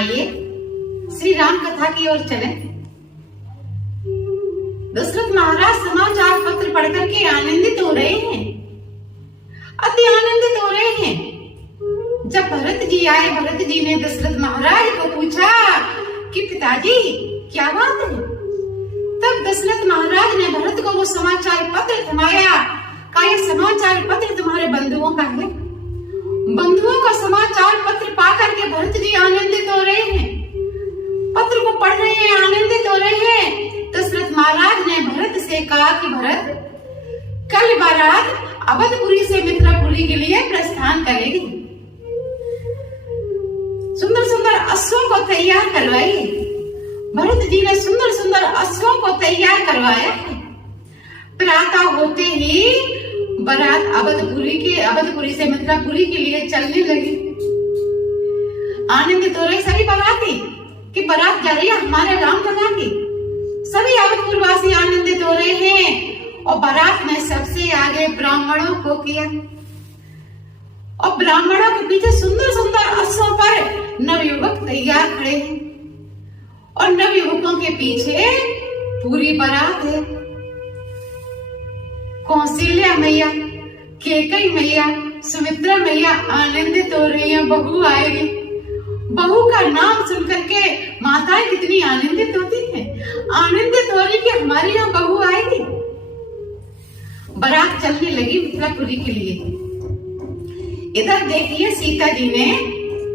आइए श्री राम कथा की ओर चलें। दशरथ महाराज समाचार पत्र पढ़कर के आनंदित हो रहे हैं, अति आनंदित हो रहे हैं। जब भरत जी आए, भरत जी ने दशरथ महाराज को पूछा कि पिताजी क्या बात है। तब दशरथ महाराज ने भरत को वो समाचार पत्र थमाया। का ये समाचार पत्र तुम्हारे बंधुओं का है। बंधुओं का समाचार पत्र पाकर के भरत जी आनंदित हो रहे हैं, पत्र को पढ़ रहे हैं, आनंदित हो रहे हैं। दशरथ महाराज ने भरत से कहा कि भरत, कल बारात अवधपुरी से मिथिलापुरी के लिए प्रस्थान करेगी। सुंदर सुंदर अश्वों को तैयार करवाइए। भरत जी ने सुंदर सुंदर अश्वों को तैयार करवाया है। प्रातः होते ही बारात अवधपुरी से मिथिलापुरी के लिए चलने लगी। आनंदित हो रहे सभी बाराती कि बारात जा रही है हमारे राम लगा की। सभी अवधपुर वासी आनंदित हो रहे हैं और बारात में सबसे आगे ब्राह्मणों को किया और ब्राह्मणों के पीछे सुंदर सुंदर अश्वों पर नवयुवक तैयार खड़े हैं और नवयुवकों के पीछे पूरी बारात है। कौशल्या मैया, केकई मैया, सुमित्रा मैया आनंदित हो रही हैं, बहू आएगी। बहू का नाम सुनकर के माताएं कितनी आनंदित होती हैं, आनंदित हो रही कि हमारी यहाँ बहू आएगी। बारात चलने लगी मिथिलापुरी के लिए। इधर देखिए सीता जी ने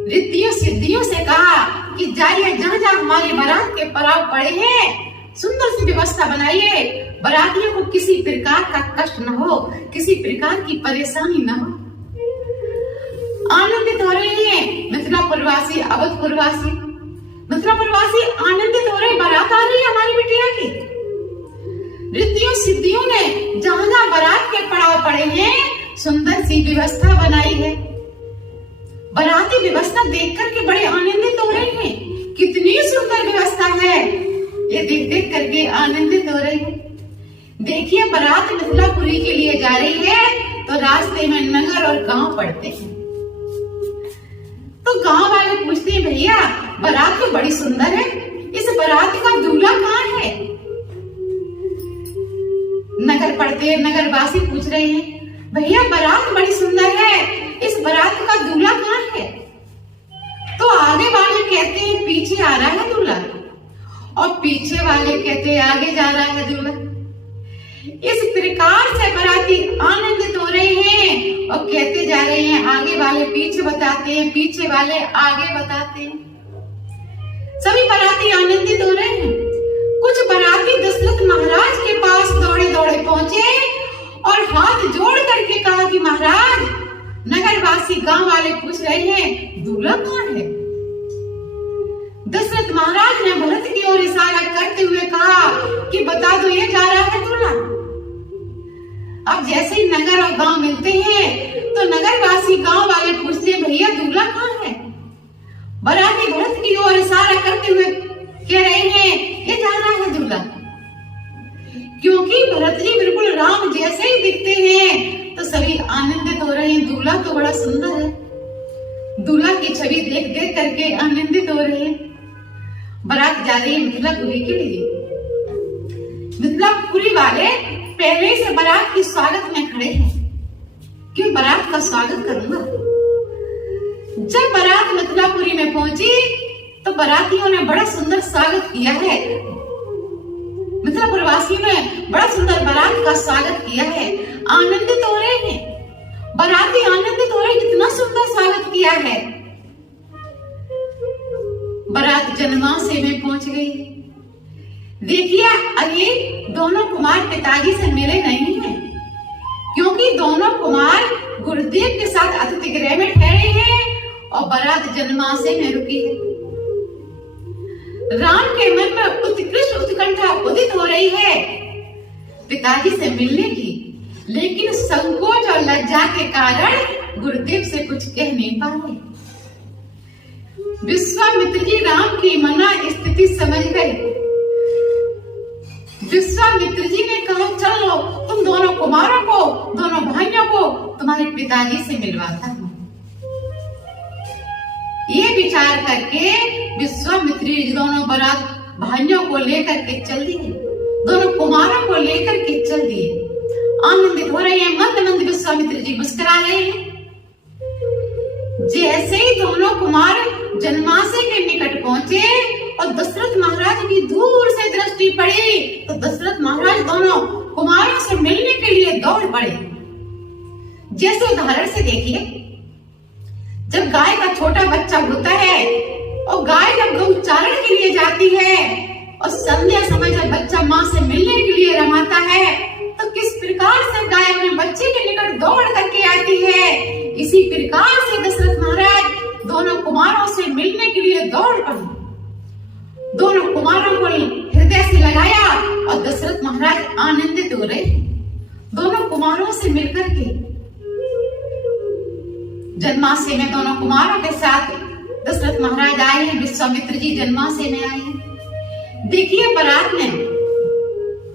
रिद्धियों सिद्धियों से कहा कि जाइए जहाँ जहाँ हमारी बारात के पड़ाव पड़े हैं, सुंदर सी व्यवस्था बनाइए, बारातियों को किसी प्रकार का कष्ट न हो, किसी प्रकार की परेशानी न हो। आनंदित हो रहे हैं मिथिलापुरवासी, अवधपुरवासी, मिथिलापुरवासी आनंदित हो रहे, बारात आ रही है हमारी बिटिया की। रिद्धियों सिद्धियों ने जहाँ जहाँ बारात के पड़ाव पड़े हैं सुंदर सी व्यवस्था बनाई है। बाराती व्यवस्था देख करके बड़े आनंदित हो रहे हैं, कितनी सुंदर व्यवस्था है, ये देख देख करके आनंदित हो रहे हैं। देखिए बारात मिथिलापुरी के लिए जा रही है तो रास्ते में नगर और गांव पड़ते हैं। तो गांव वाले पूछते हैं, भैया बारात तो बड़ी सुंदर है, इस बारात का दूल्हा कहाँ है। नगर पड़ते हैं, नगरवासी पूछ रहे हैं, भैया बारात बड़ी सुंदर है, इस बारात का दूल्हा कहाँ है। तो आगे वाले कहते हैं पीछे आ रहा है दूल्हा, और पीछे वाले कहते हैं आगे जा रहा है दूल्हा। इस प्रकार से बाराती आनंदित हो रहे हैं और कहते जा रहे हैं, आगे वाले पीछे बताते हैं, पीछे वाले आगे बताते हैं। सभी बाराती आनंदित हो रहे हैं। कुछ बाराती दशरथ महाराज के पास दौड़े दौड़े पहुंचे और हाथ जोड़ करके कहा कि महाराज, नगरवासी गांव वाले पूछ रहे हैं दूल्हा कौन है। दशरथ महाराज ने भरत की ओर इशारा करते हुए कहा कि बता दो ये जा रहा है दूल्हा। अब जैसे ही नगर और गांव मिलते हैं तो नगरवासी गांव वाले पूछते हैं, भैया दूल्हा कहाँ है। बाराती भरत की ओर इशारा करते हुए कह रहे हैं ये जा रहा है दूल्हा। क्योंकि भरत जी बिल्कुल राम जैसे ही दिखते हैं तो सभी आनंदित हो रहे हैं, दूल्हा तो बड़ा सुंदर है। दूल्हा की छवि देख देख करके आनंदित हो रहे हैं। बारात जा रही है मिथिलापुरी के लिए। मिथिलापुरी वाले पहले से बारात के स्वागत में खड़े हैं, क्यों बारात का स्वागत करूंगा। जब बारात मिथिलापुरी में पहुंची तो बारातियों ने बड़ा सुंदर स्वागत किया है। मिथिलापुर वासियों ने बड़ा सुंदर बारात का स्वागत किया है, आनंदित हो रहे हैं। बाराती आनंदित हो रहे, कितना सुंदर स्वागत किया है। बारात जनमासे में पहुंच गई। देखिए अभी दोनों कुमार पिताजी से मिले नहीं हैं, क्योंकि दोनों कुमार गुरुदेव के साथ अतिथि गृह में ठहरे हैं और बारात जनमासे में रुकी है। राम के मन में उत्कृष्ट उत्कंठा उदित हो रही है पिताजी से मिलने की, लेकिन संकोच और लज्जा के कारण गुरुदेव से कुछ कह नहीं पा रहे। विश्वामित्र जी राम की मना स्थिति समझ गए। विश्वामित्र जी ने कहा, चलो तुम दोनों कुमारों को, दोनों भाइयों को तुम्हारे पिताजी से मिलवाता हूँ। ये विचार करके विश्वामित्र जी दोनों बारात भाइयों को लेकर के चल दिए, दोनों कुमारों को लेकर के चल दिए। आनंदित हो रहे हैं, मंद मंद विश्वामित्र जी मुस्कुरा रहे हैं। जैसे ही दोनों कुमार जन्माशय के निकट पहुंचे और दशरथ महाराज की दूर से दृष्टि पड़ी तो दशरथ महाराज दोनों कुमारों से मिलने के लिए दौड़ पड़े। जैसे उदाहरण से देखिए, जब गाय का छोटा बच्चा होता है और गाय जब गौचारण के लिए जाती है और संध्या समय जब बच्चा माँ से मिलने के लिए रमाता है तो किस प्रकार से गाय अपने बच्चे के निकट दौड़ करके आती है, इसी प्रकार से दशरथ महाराज दोनों कुमारों से मिलने के लिए दौड़ पड़े। दोनों कुमारों को हृदय से लगाया और दशरथ महाराज आनंदित हो रहे। दोनों कुमारों से मिलकर के जन्माशय में दोनों कुमारों के साथ दशरथ महाराज आए हैं। विश्वामित्र जी जन्माशय में आए हैं। देखिए बारात में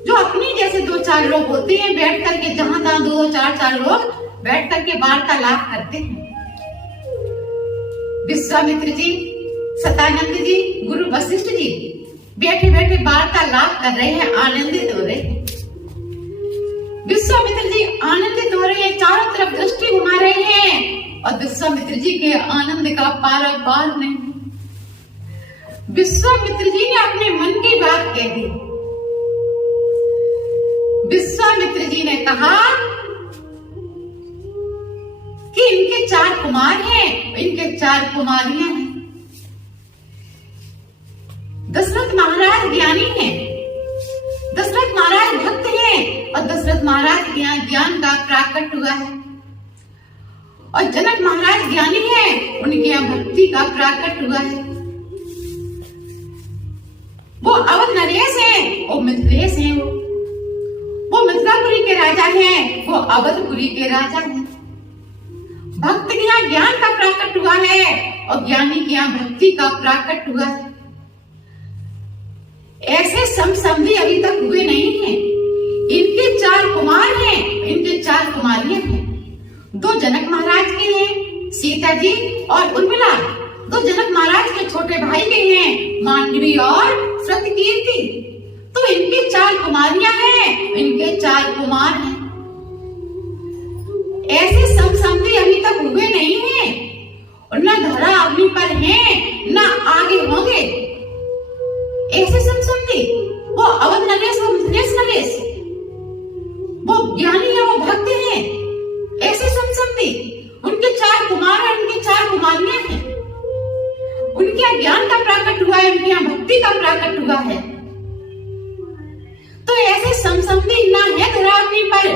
जो अपनी जैसे 2-4 लोग होते हैं, बैठ करके जहां तहां 2-4 लोग बैठ करके वार्तालाप करते हैं। विश्वामित्र जी, सतानंद जी, गुरु वशिष्ठ जी बैठे बैठे वार्तालाप कर रहे हैं, आनंदित हो रहे हैं। विश्वामित्र जी आनंदित हो रहे हैं, चारों तरफ दृष्टि घुमा रहे हैं और विश्वामित्र जी के आनंद का पार नहीं। विश्वामित्र जी ने अपने मन की बात कह दी। विश्वामित्र जी ने कहा कि इनके 4 कुमार हैं, इनके 4 कुमारियां हैं। दशरथ महाराज ज्ञानी हैं, दशरथ महाराज भक्त हैं और दशरथ महाराज ज्ञान का प्राकट हुआ है। और जनक महाराज ज्ञानी हैं, उनके यहाँ भक्ति का प्राकट हुआ है। वो अवध नरेश हैं, वो मिथिलेश हैं। वो मिथिलापुरी के राजा हैं, वो अवधपुरी के राजा हैं। भक्त के यहाँ ज्ञान का प्राकट हुआ है और ज्ञानी के यहाँ भक्ति का प्राकट हुआ है। ऐसे समसमधी अभी तक हुए नहीं हैं। इनके 4 कुमार हैं, इनके 4 कुमारियां हैं। 2 जनक महाराज के हैं, सीता जी और उर्मिला। 2 जनक महाराज के छोटे भाई के हैं, मांडवी और सत्यकीर्ति। तो इनकी 4 कुमारियां हैं, इनके 4 कुमार हैं। ऐसे समसमधी अभी तक हुए नहीं हैं और न धरा अग्नि पर हैं, न आगे होंगे। ऐसे समसमधी, वो अवध नरेश, वो मिथिलेश नरेश, वो ज्ञानी है, वो भक्त हैं। ऐसे समसमधी, उनके 4 कुमार हैं, उनके 4 कुमारियां हैं। उनके यहाँ ज्ञान का प्राकट हुआ है, उनके यहाँ भक्ति का प्राकट हुआ है। तो ऐसे समसमधी ना है धरा अग्नि पर,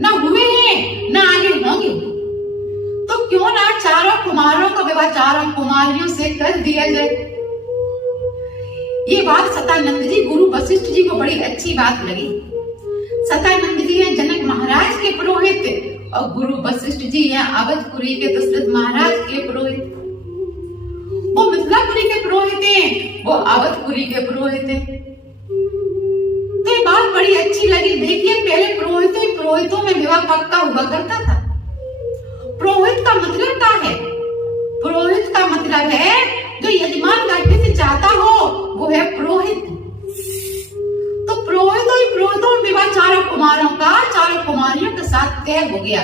ना हुए हैं, ना आगे होंगे। तो क्यों ना 4 कुमारों का विवाह 4 कुमारियों से कर दिया जाए। ये बात सतानंद जी, गुरु वशिष्ठ जी को बड़ी अच्छी बात लगी। सतानंद जी हैं जनक महाराज के पुरोहित और गुरु वशिष्ठ जी हैं अवधपुरी के दशरथ महाराज के पुरोहित। वो मिथिलापुरी के पुरोहित हैं, वो अवधपुरी के पुरोहित हैं। तो ये बात बड़ी अच्छी लगी। देखिए पहले पुरोहितों में विवाह पक्का हुआ करता था। पुरोहित का मतलब क्या है? पुरोहित का मतलब है जो यजमान का हित चाहता हो, वो है पुरोहित। तो पुरोहितों में विवाह 4 कुमारों का 4 कुमारियों के साथ तय हो गया।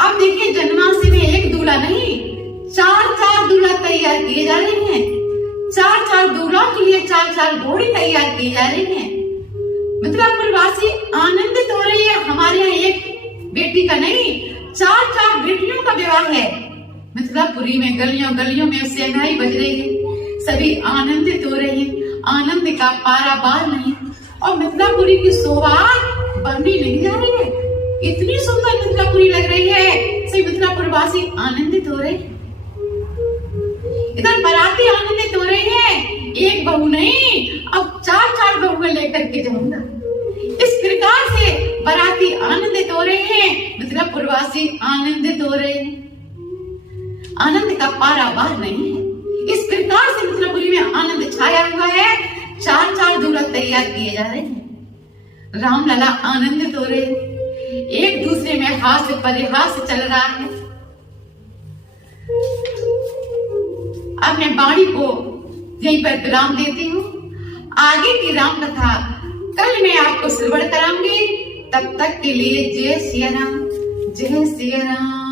अब देखिए जन्माशय में 1 दूल्हा नहीं, 4 दूल्हा तैयार किए जा रहे हैं। 4 दूल्हों के लिए 4 घोड़ी तैयार की जा रही हैं। मिथिलापुर वासी आनंदित हो रही है। हमारे यहाँ एक बेटी का नहीं, 4 बेटियों का विवाह है। मिथिलापुरी में गलियों गलियों में शहनाई बज रही है, सभी आनंदित हो रहे हैं। आनंद का पारावार नहीं और मिथिलापुरी की शोभा बढ़नी नहीं जा रही है। इतनी सुंदर मिथिलापुरी लग रही है, सभी मिथिलापुर वासी आनंदित हो रहे हैं। इधर बाराती आनंदित हो रहे हैं। एक बहू नहीं, अब 4 बहुएं लेकर के जाऊंगा। इस प्रकार से बाराती आनंदित हो रहे हैं, मिथिलापुर वासी आनंदित हो रहे हैं। आनंद का पारावार नहीं है। इस प्रकार से मिथिलापुरी में आनंद छाया हुआ है। 4 दूल्हा तैयार किए जा रहे हैं। रामलला आनंदित हो रहे हैं। एक दूसरे में हास्य परिहास चल रहा है। अपने वाणी को यहीं पर विराम देती हूँ। आगे की राम कथा कल मैं आपको श्रवण कराऊंगी। तब तक के लिए जय सिया राम, जय सिया राम।